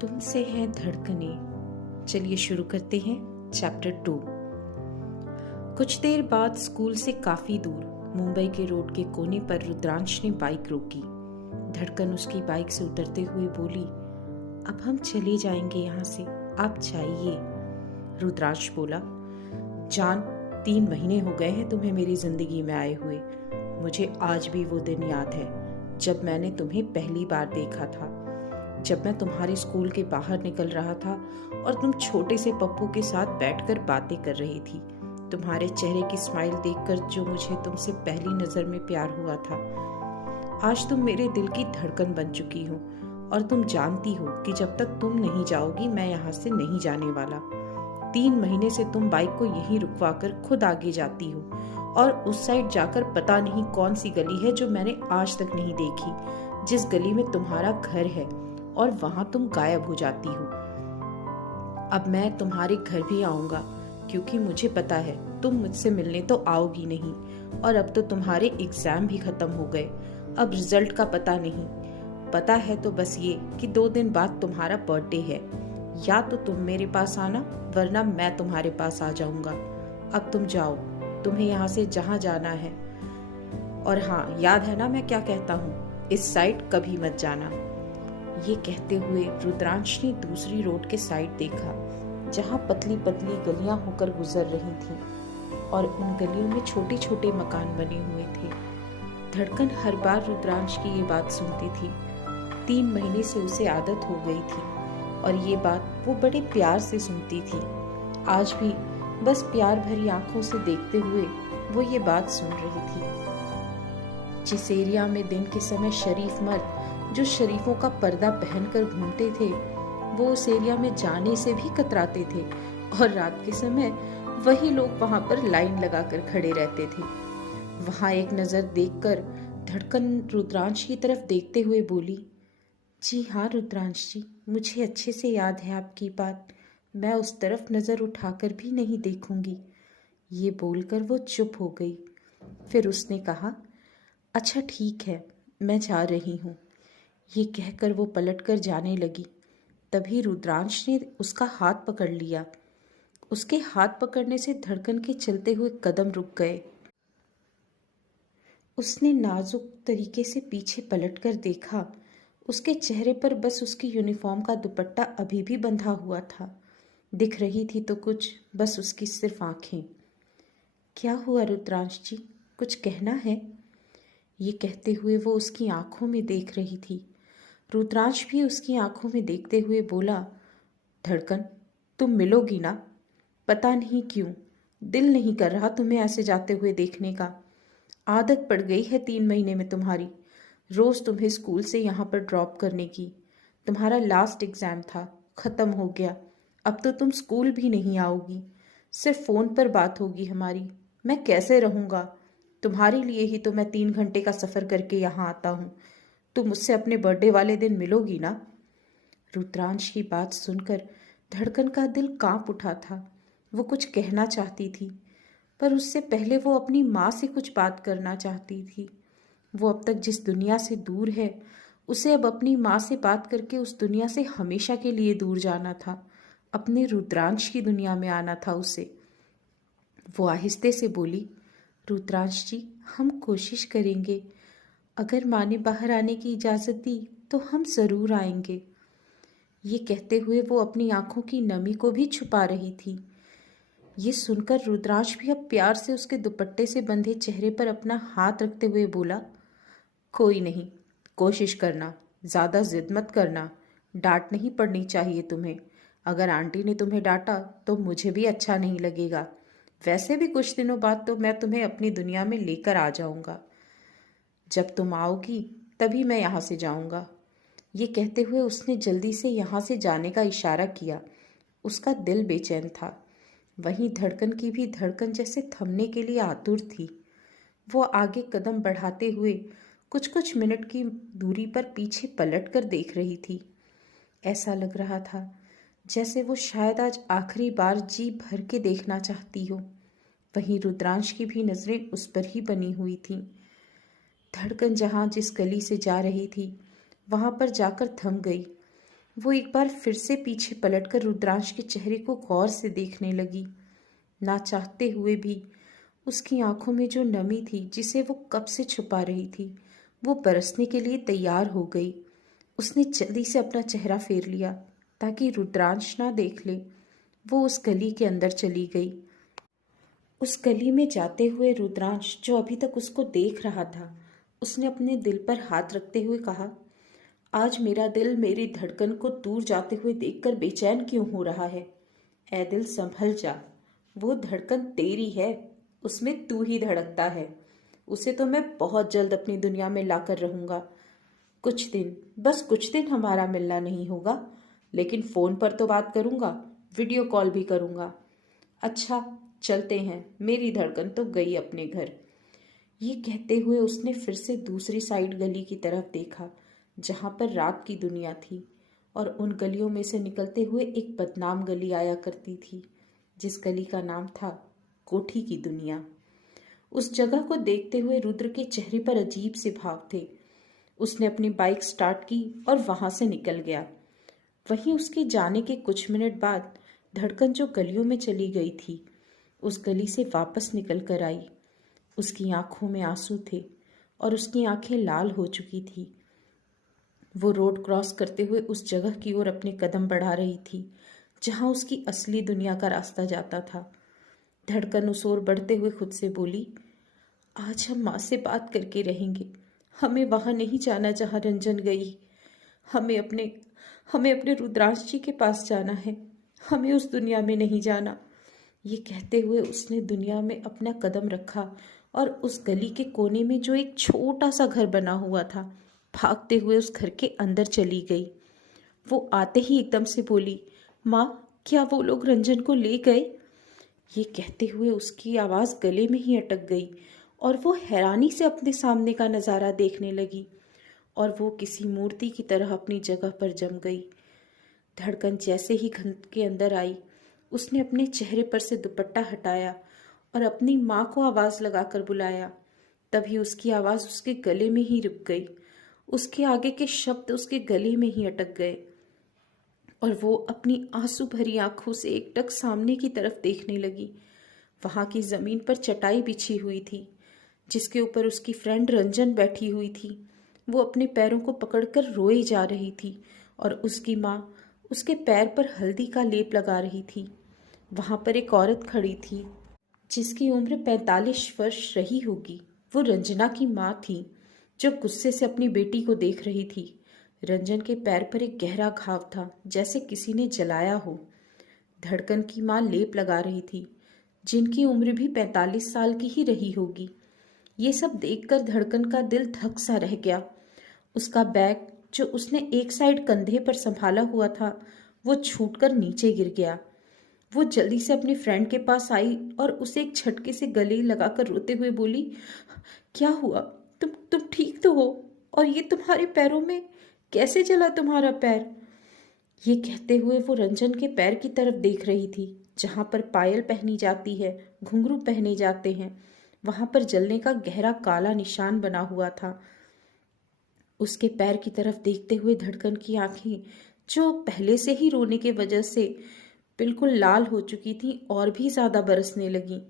तुमसे है धड़कनें। चलिए शुरू करते हैं चैप्टर 2। कुछ देर बाद स्कूल से काफी दूर मुंबई के रोड के कोने पर रुद्रांश ने बाइक रोकी। धड़कन उसकी बाइक से उतरते हुए बोली, अब हम चले जाएंगे यहाँ से, आप जाइए। रुद्रांश बोला, जान, 3 महीने हो गए हैं तुम्हें मेरी जिंदगी में आए हुए। मुझे आज भी वो दिन याद है जब मैंने तुम्हें पहली बार देखा था, जब मैं तुम्हारे स्कूल के बाहर निकल रहा था और तुम छोटे से पप्पू के साथ बैठकर बातें कर रही थी। तुम्हारे चेहरे की स्माइल देखकर जो मुझे तुमसे पहली नजर में प्यार हुआ था, आज तुम मेरे दिल की धड़कन बन चुकी हो और तुम जानती हो कि जब तक तुम नहीं जाओगी मैं यहाँ से नहीं जाने वाला। 3 महीने से तुम बाइक को यहीं रुकवा कर खुद आगे जाती हो और उस साइड जाकर पता नहीं कौन सी गली है जो मैंने आज तक नहीं देखी, जिस गली में तुम्हारा घर है, और वहां तुम गायब हो जाती हो। अब मैं तुम्हारे घर भी आऊंगा क्योंकि मुझे पता है तुम मुझसे मिलने तो आओगी नहीं, और अब तो तुम्हारे एग्जाम भी खत्म हो गए। अब रिजल्ट का पता नहीं, पता है तो बस ये कि 2 दिन बाद तुम्हारा बर्थडे है। या तो तुम मेरे पास आना वरना मैं तुम्हारे पास आ जाऊंगा। अब तुम जाओ, तुम्हें यहाँ से जहाँ जाना है। और हाँ, याद है ना मैं क्या कहता हूँ, इस साइड कभी मत जाना। ये कहते हुए रुद्रांश ने दूसरी रोड के साइड देखा जहाँ पतली पतली गलियां होकर गुजर रही थीं और उन गलियों में छोटे छोटे मकान बने हुए थे। धड़कन हर बार रुद्रांश की ये बात सुनती थी। 3 महीने से उसे आदत हो गई थी और ये बात वो बड़े प्यार से सुनती थी। आज भी बस प्यार भरी आंखों से देखते हुए वो ये बात सुन रही थी। जिस एरिया में दिन के समय शरीफ मर्द जो शरीफों का पर्दा पहनकर घूमते थे, वो उस एरिया में जाने से भी कतराते थे, और रात के समय वही लोग वहां पर लाइन लगाकर खड़े रहते थे। वहां एक नजर देखकर धड़कन रुद्रांश की तरफ देखते हुए बोली, जी हाँ रुद्रांश जी, मुझे अच्छे से याद है आपकी बात, मैं उस तरफ नजर उठाकर भी नहीं देखूंगी। ये बोलकर वो चुप हो गई। फिर उसने कहा, अच्छा ठीक है, मैं जा रही हूँ। ये कहकर वो पलटकर जाने लगी। तभी रुद्रांश ने उसका हाथ पकड़ लिया। उसके हाथ पकड़ने से धड़कन के चलते हुए कदम रुक गए। उसने नाजुक तरीके से पीछे पलटकर देखा। उसके चेहरे पर बस उसकी यूनिफॉर्म का दुपट्टा अभी भी बंधा हुआ था। दिख रही थी तो कुछ, बस उसकी सिर्फ आंखें। क्या हुआ रुद्रांश जी, कुछ कहना है? ये कहते हुए वो उसकी आंखों में देख रही थी। रुद्रांश भी उसकी आंखों में देखते हुए बोला, धड़कन, तुम मिलोगी ना? पता नहीं क्यों दिल नहीं कर रहा तुम्हें ऐसे जाते हुए देखने का। आदत पड़ गई है 3 महीने में तुम्हारी, रोज तुम्हें स्कूल से यहाँ पर ड्रॉप करने की। तुम्हारा लास्ट एग्जाम था, खत्म हो गया। अब तो तुम स्कूल भी नहीं आओगी, सिर्फ फोन पर बात होगी हमारी। मैं कैसे रहूँगा? तुम्हारे लिए ही तो मैं 3 घंटे का सफर करके यहाँ आता हूँ। तुम मुझसे अपने बर्थडे वाले दिन मिलोगी ना? रुद्रांश की बात सुनकर धड़कन का दिल कांप उठा था। वो कुछ कहना चाहती थी, पर उससे पहले वो अपनी माँ से कुछ बात करना चाहती थी। वो अब तक जिस दुनिया से दूर है, उसे अब अपनी माँ से बात करके उस दुनिया से हमेशा के लिए दूर जाना था। अपने रुद्रांश की दुनिया में आना था उसे। वो आहिस्ते से बोली, रुद्रांश जी, हम कोशिश करेंगे। अगर माँ ने बाहर आने की इजाज़त दी तो हम ज़रूर आएंगे। ये कहते हुए वो अपनी आंखों की नमी को भी छुपा रही थी। ये सुनकर रुद्रांश भी अब प्यार से उसके दुपट्टे से बंधे चेहरे पर अपना हाथ रखते हुए बोला, कोई नहीं, कोशिश करना, ज़्यादा जिद मत करना, डांट नहीं पड़नी चाहिए तुम्हें। अगर आंटी ने तुम्हें डांटा तो मुझे भी अच्छा नहीं लगेगा। वैसे भी कुछ दिनों बाद तो मैं तुम्हें अपनी दुनिया में लेकर आ जाऊंगा। जब तुम आओगी तभी मैं यहाँ से जाऊंगा। ये कहते हुए उसने जल्दी से यहाँ से जाने का इशारा किया। उसका दिल बेचैन था। वहीं धड़कन की भी धड़कन जैसे थमने के लिए आतुर थी। वो आगे कदम बढ़ाते हुए कुछ कुछ मिनट की दूरी पर पीछे पलट कर देख रही थी। ऐसा लग रहा था जैसे वो शायद आज आखिरी बार जी भर के देखना चाहती हो। वहीं रुद्रांश की भी नजरें उस पर ही बनी हुई थीं। धड़कन जहाँ जिस गली से जा रही थी वहां पर जाकर थम गई। वो एक बार फिर से पीछे पलटकर रुद्रांश के चेहरे को गौर से देखने लगी। ना चाहते हुए भी उसकी आंखों में जो नमी थी जिसे वो कब से छुपा रही थी, वो बरसने के लिए तैयार हो गई। उसने जल्दी से अपना चेहरा फेर लिया ताकि रुद्रांश ना देख ले। वो उस गली के अंदर चली गई। उस गली में जाते हुए रुद्रांश, जो अभी तक उसको देख रहा था, उसने अपने दिल पर हाथ रखते हुए कहा, आज मेरा दिल मेरी धड़कन को दूर जाते हुए देखकर बेचैन क्यों हो रहा है? ऐ दिल संभल जा, वो धड़कन तेरी है, उसमें तू ही धड़कता है। उसे तो मैं बहुत जल्द अपनी दुनिया में लाकर रहूंगा। कुछ दिन, बस कुछ दिन हमारा मिलना नहीं होगा, लेकिन फोन पर तो बात करूंगा, वीडियो कॉल भी करूंगा। अच्छा चलते हैं, मेरी धड़कन तो गई अपने घर। ये कहते हुए उसने फिर से दूसरी साइड गली की तरफ देखा जहां पर रात की दुनिया थी, और उन गलियों में से निकलते हुए एक बदनाम गली आया करती थी जिस गली का नाम था कोठी की दुनिया। उस जगह को देखते हुए रुद्र के चेहरे पर अजीब से भाव थे। उसने अपनी बाइक स्टार्ट की और वहां से निकल गया। वहीं उसके जाने के कुछ मिनट बाद धड़कन, जो गलियों में चली गई थी, उस गली से वापस निकल कर आई। उसकी आंखों में आंसू थे और उसकी आंखें लाल हो चुकी थी। वो रोड क्रॉस करते हुए उस जगह की ओर अपने कदम बढ़ा रही थी जहां उसकी असली दुनिया का रास्ता जाता था। धड़कन उस ओर बढ़ते हुए खुद से बोली, आज हम माँ से बात करके रहेंगे। हमें वहां नहीं जाना जहां रंजन गई। हमें अपने हमें अपने रुद्रांश जी के पास जाना है। हमें उस दुनिया में नहीं जाना। ये कहते हुए उसने दुनिया में अपना कदम रखा और उस गली के कोने में जो एक छोटा सा घर बना हुआ था, भागते हुए उस घर के अंदर चली गई। वो आते ही एकदम से बोली, माँ, क्या वो लोग रंजन को ले गए? ये कहते हुए उसकी आवाज़ गले में ही अटक गई और वो हैरानी से अपने सामने का नज़ारा देखने लगी, और वो किसी मूर्ति की तरह अपनी जगह पर जम गई। धड़कन जैसे ही घर के अंदर आई, उसने अपने चेहरे पर से दुपट्टा हटाया और अपनी माँ को आवाज़ लगाकर बुलाया। तभी उसकी आवाज़ उसके गले में ही रुक गई। उसके आगे के शब्द उसके गले में ही अटक गए और वो अपनी आंसू भरी आंखों से एकटक सामने की तरफ देखने लगी। वहां की जमीन पर चटाई बिछी हुई थी जिसके ऊपर उसकी फ्रेंड रंजन बैठी हुई थी। वो अपने पैरों को पकड़कर रोई जा रही थी और उसकी माँ उसके पैर पर हल्दी का लेप लगा रही थी। वहां पर एक औरत खड़ी थी जिसकी उम्र 45 वर्ष रही होगी। वो रंजना की माँ थी जो गुस्से से अपनी बेटी को देख रही थी। रंजन के पैर पर एक गहरा घाव था जैसे किसी ने जलाया हो। धड़कन की माँ लेप लगा रही थी, जिनकी उम्र भी 45 साल की ही रही होगी। ये सब देखकर धड़कन का दिल धक सा रह गया। उसका बैग, जो उसने एक साइड कंधे पर संभाला हुआ था, वो छूटकर नीचे गिर गया। वो जल्दी से अपनी फ्रेंड के पास आई और उसे एक झटके से गले लगाकर रोते हुए बोली, क्या हुआ? तुम ठीक तो हो? और ये तुम्हारे पैरों में कैसे जला तुम्हारा पैर? ये कहते हुए वो रंजन के पैर की तरफ देख रही थी जहां पर पायल पहनी जाती है, घुंघरू पहने जाते हैं। वहां पर जलने का गहरा काला निशान बना हुआ था। उसके पैर की तरफ देखते हुए धड़कन की आंखें, जो पहले से ही रोने की वजह से बिल्कुल लाल हो चुकी थी, और भी ज्यादा बरसने लगी।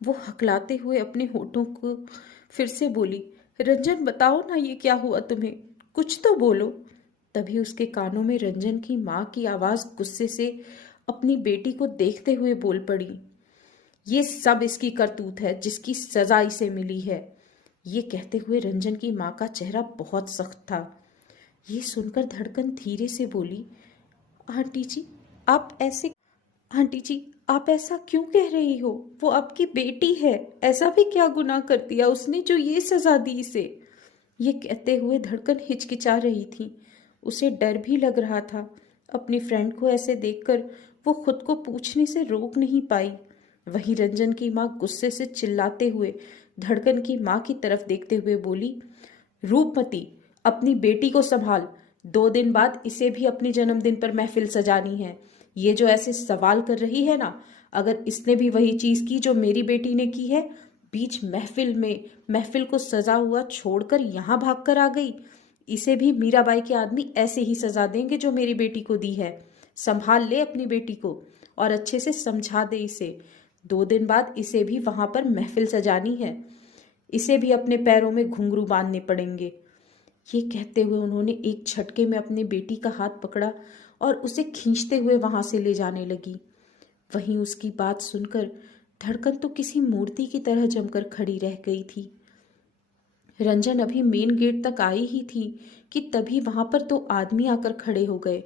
वो हकलाते हुए अपने होठों को फिर से बोली, रंजन, बताओ ना, ये क्या हुआ तुम्हें? कुछ तो बोलो। तभी उसके कानों में रंजन की माँ की आवाज गुस्से से अपनी बेटी को देखते हुए बोल पड़ी, ये सब इसकी करतूत है जिसकी सजा इसे मिली है। ये कहते हुए रंजन की माँ का चेहरा बहुत सख्त था। ये सुनकर धड़कन धीरे से बोली, आंटी जी, आंटी जी, आप ऐसा क्यों कह रही हो? वो आपकी बेटी है। ऐसा भी क्या गुनाह कर दिया उसने जो ये सजा दी इसे? ये कहते हुए धड़कन हिचकिचा रही थी। उसे डर भी लग रहा था। अपनी फ्रेंड को ऐसे देखकर वो खुद को पूछने से रोक नहीं पाई। वहीं रंजन की माँ गुस्से से चिल्लाते हुए धड़कन की माँ की तरफ देखते हुए बोली, रूपमती, अपनी बेटी को संभाल। 2 दिन बाद इसे भी अपने जन्मदिन पर महफिल सजानी है। ये जो ऐसे सवाल कर रही है ना, अगर इसने भी वही चीज की जो मेरी बेटी ने की है, बीच महफिल को सजा हुआ छोड़कर यहाँ भाग कर आ गई, इसे भी मीराबाई के आदमी ऐसे ही सजा देंगे जो मेरी बेटी को दी है। संभाल ले अपनी बेटी को और अच्छे से समझा दे इसे। 2 दिन बाद इसे भी वहां पर महफिल सजानी है। इसे भी अपने पैरों में घुंघरू बांधने पड़ेंगे। ये कहते हुए उन्होंने एक झटके में अपनी बेटी का हाथ पकड़ा और उसे खींचते हुए वहां से ले जाने लगी। वहीं उसकी बात सुनकर धड़कन तो किसी मूर्ति की तरह जमकर खड़ी रह गई थी। रंजन अभी मेन गेट तक आई ही थी कि तभी वहां पर 2 आदमी आकर खड़े हो गए।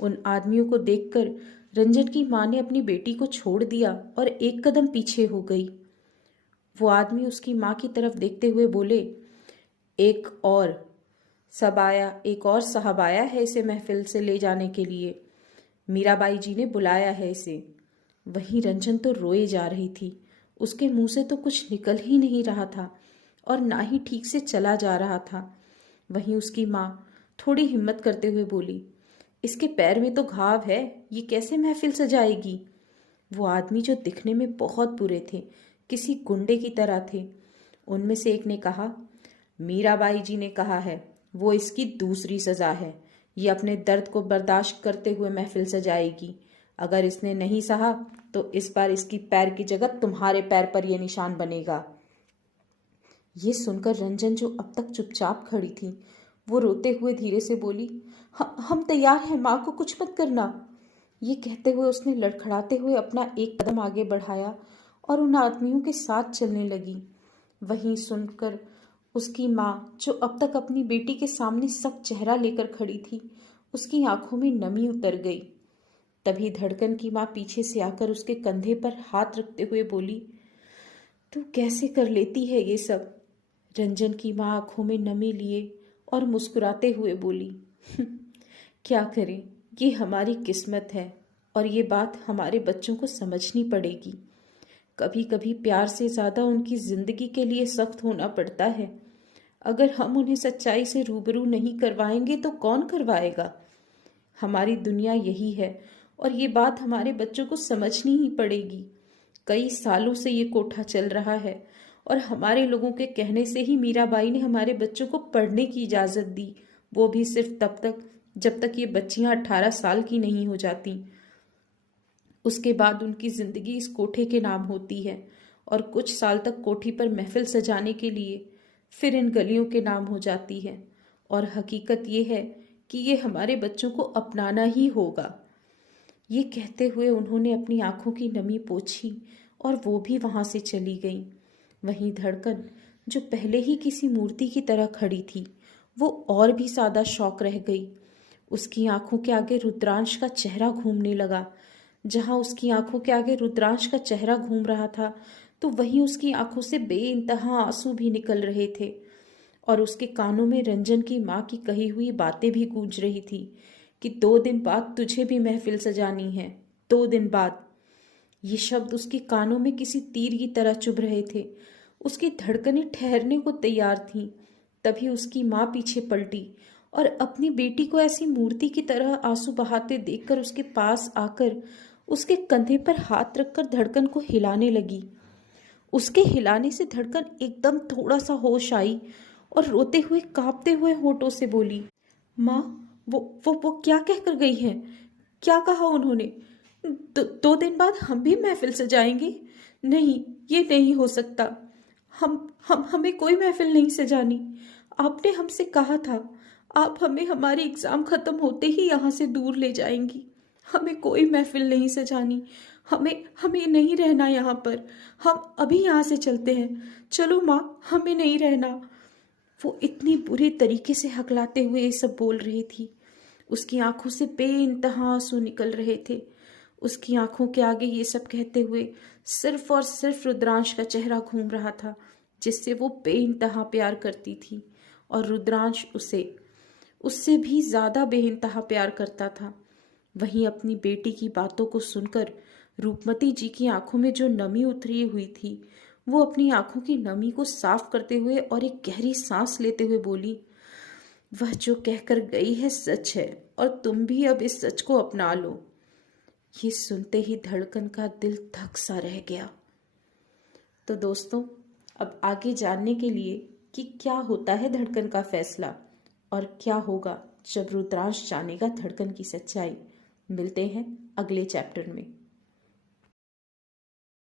उन आदमियों को देखकर रंजन की मां ने अपनी बेटी को छोड़ दिया और एक कदम पीछे हो गई। वो आदमी उसकी मां की तरफ देखते हुए बोले, एक और साहब आया है इसे महफिल से ले जाने के लिए। मीराबाई जी ने बुलाया है इसे। वहीं रंजन तो रोए जा रही थी। उसके मुंह से तो कुछ निकल ही नहीं रहा था और ना ही ठीक से चला जा रहा था। वहीं उसकी माँ थोड़ी हिम्मत करते हुए बोली, इसके पैर में तो घाव है, ये कैसे महफिल सजाएगी। वो आदमी जो दिखने में बहुत बुरे थे, किसी गुंडे की तरह थे, उनमें से एक ने कहा, मीराबाई जी ने कहा है वो इसकी दूसरी सजा है। ये अपने दर्द को बर्दाश्त करते हुए महफिल सजाएगी। अगर इसने नहीं सहा तो इस बार इसकी पैर की जगह तुम्हारे पैर पर यह निशान बनेगा। ये सुनकर रंजन जो अब तक चुपचाप खड़ी थी, वो रोते हुए धीरे से बोली, हम तैयार हैं, माँ को कुछ मत करना। ये कहते हुए उसने लड़खड़ाते हुए अपना एक कदम आगे बढ़ाया और उन आदमियों के साथ चलने लगी। वहीं सुनकर उसकी माँ, जो अब तक अपनी बेटी के सामने सख्त चेहरा लेकर खड़ी थी, उसकी आंखों में नमी उतर गई। तभी धड़कन की माँ पीछे से आकर उसके कंधे पर हाथ रखते हुए बोली, तू कैसे कर लेती है ये सब। रंजन की माँ आंखों में नमी लिए और मुस्कुराते हुए बोली, क्या करें, ये हमारी किस्मत है और ये बात हमारे बच्चों को समझनी पड़ेगी। कभी कभी प्यार से ज़्यादा उनकी ज़िंदगी के लिए सख्त होना पड़ता है। अगर हम उन्हें सच्चाई से रूबरू नहीं करवाएंगे तो कौन करवाएगा। हमारी दुनिया यही है और ये बात हमारे बच्चों को समझनी ही पड़ेगी। कई सालों से ये कोठा चल रहा है और हमारे लोगों के कहने से ही मीराबाई ने हमारे बच्चों को पढ़ने की इजाज़त दी, वो भी सिर्फ तब तक जब तक ये बच्चियां 18 साल की नहीं हो जाती। उसके बाद उनकी ज़िंदगी इस कोठे के नाम होती है और कुछ साल तक कोठी पर महफिल सजाने के लिए फिर इन गलियों के नाम हो जाती है। और हकीकत ये है कि ये हमारे बच्चों को अपनाना ही होगा। ये कहते हुए उन्होंने अपनी आंखों की नमी पोंछी और वो भी वहां से चली गई। वहीं धड़कन, जो पहले ही किसी मूर्ति की तरह खड़ी थी, वो और भी ज्यादा शौक रह गई। उसकी आंखों के आगे रुद्रांश का चेहरा घूमने लगा। जहां उसकी आंखों के आगे रुद्रांश का चेहरा घूम रहा था, तो वहीं उसकी आंखों से बेइंतहा आंसू भी निकल रहे थे और उसके कानों में रंजन की माँ की कही हुई बातें भी गूंज रही थी कि 2 दिन बाद तुझे भी महफिल सजानी है, 2 दिन बाद। ये शब्द उसके कानों में किसी तीर की तरह चुभ रहे थे। उसकी धड़कनें ठहरने को तैयार थीं। तभी उसकी माँ पीछे पलटी और अपनी बेटी को ऐसी मूर्ति की तरह आंसू बहाते देखकर उसके पास आकर उसके कंधे पर हाथ रखकर धड़कन को हिलाने लगी। उसके हिलाने से धड़कन एकदम थोड़ा सा होश आई और रोते हुए कांपते हुए होठों से बोली, माँ, वो क्या कहकर गई हैं? क्या कहा उन्होंने? 2 दिन बाद हम भी महफिल सजाएंगे? नहीं, ये नहीं हो सकता। हमें कोई महफिल नहीं सजानी। आपने हमसे कहा था आप हमें हमारे एग्जाम खत्म होते ही यहाँ से दूर ले जाएंगी। हमें कोई महफिल नहीं सजानी। हमें नहीं रहना यहाँ पर। हम अभी यहाँ से चलते हैं। चलो माँ, हमें नहीं रहना। वो इतनी बुरी तरीके से हकलाते हुए ये सब बोल रही थी। उसकी आंखों से बेइंतहा आंसू निकल रहे थे। उसकी आंखों के आगे ये सब कहते हुए सिर्फ और सिर्फ रुद्रांश का चेहरा घूम रहा था, जिससे वो बेइंतहा प्यार करती थी और रुद्रांश उससे भी ज्यादा बेइंतहा प्यार करता था। वहीं अपनी बेटी की बातों को सुनकर रूपमती जी की आंखों में जो नमी उतरी हुई थी, वो अपनी आंखों की नमी को साफ करते हुए और एक गहरी सांस लेते हुए बोली, वह जो कहकर गई है सच है और तुम भी अब इस सच को अपना लो। ये सुनते ही धड़कन का दिल धक सा रह गया। तो दोस्तों, अब आगे जानने के लिए कि क्या होता है धड़कन का फैसला और क्या होगा जब रुद्रांश जानेगा धड़कन की सच्चाई। मिलते हैं अगले चैप्टर में।